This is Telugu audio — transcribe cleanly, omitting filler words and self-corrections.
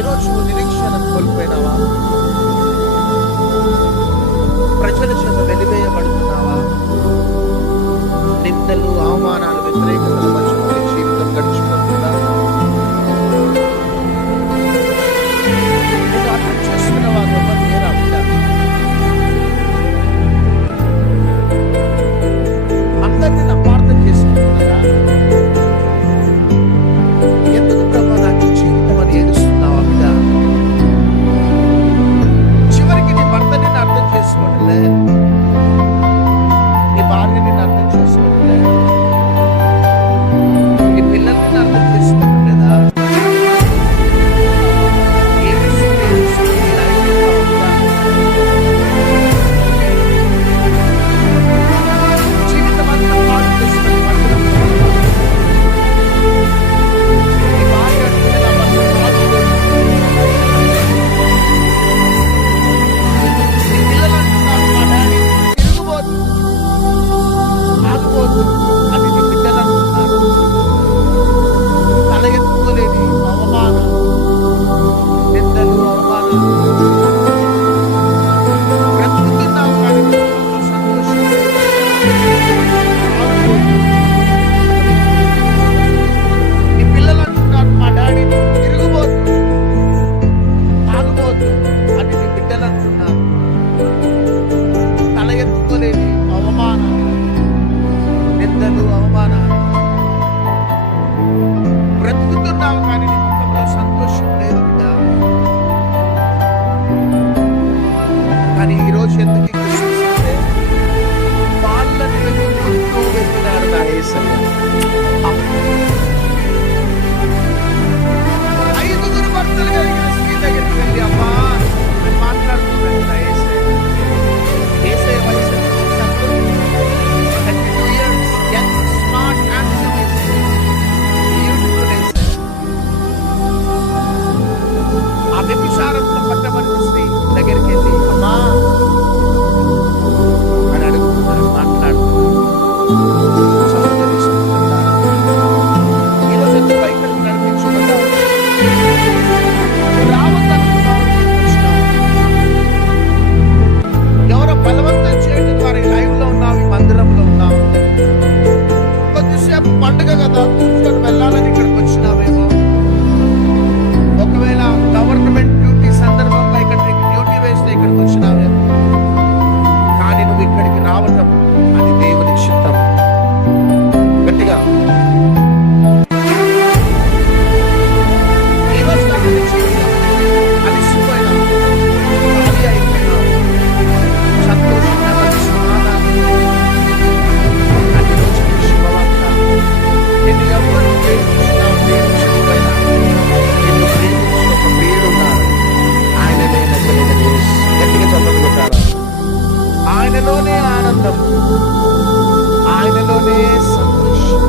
ఈరోజు నిరీక్షణ కోల్పోయినావా? ప్రజల చేత వెలివేయబడుతున్నావా? నిందలు, అవమానాలు, వ్యతిరేకతల మధ్య నీ జీవితం గడిచిపోతుందా? నేను అర్థం చేసుకున్న వారు ఎవరు లేరా? అందరినీ అపార్థం చేసుకుంటున్నారా? ఎందుకు ప్రభు నాకు జీవితం అని ఏడుస్తున్నావా బిడ్డ? చివరికి నీ భర్తని అర్థం చేసుకోవట్లే, నీ భార్యని అర్థం చేసుకోవట్లే, నీ పిల్లల్ని అర్థం చేసుకోవట్లేదా? జీవితం అంతా పాడు చేసుకుని బ్రతుకుతున్నావు కానీ నీ ముఖంలో సంతోషం లేదు బిడ్డ. కానీ ఈరోజు ఎందుకు అంటే వాళ్ళని వెతుక్కుంటూ వెళ్తున్నాడు నా యేసయ్య. 5 భర్తలు కలిగిన స్త్రీ దగ్గరికి వెళ్ళి అమ్మా నేను మాట్లాడుతున్నాను నా యేసయ్య. యేసయ్య వయసు 32 years, young, smart, handsome యేసయ్య. ఆ వ్యభిచారంతో పట్టబడిన స్త్రీ దగ్గరికి వెళ్ళి అమ్మా అని అడుగుతున్నారు, మాట్లాడుతున్నారు. ఈరోజు ఎంత పైకి నడిపించుకుంటారు ఎవరో బలవంతం చేయడం ద్వారా ఈ లైవ్ లో ఉన్నావు, ఈ మందిరంలో ఉన్నావు. కొద్దిసేపు పండుగ కదా కూర్చొని వెళ్ళాలని ఇక్కడికి వచ్చినావేమో. ఒకవేళ గవర్నమెంట్ డ్యూటీ సందర్భంగా ఇక్కడ డ్యూటీ వేస్తే ఇక్కడికి వచ్చినావేమో. కానీ నువ్వు ఇక్కడికి రావటం అది దేవుని చిత్తం. గట్టిగా ఆయనలోనే ఆనందం, ఆయనలోనే సంతోషం.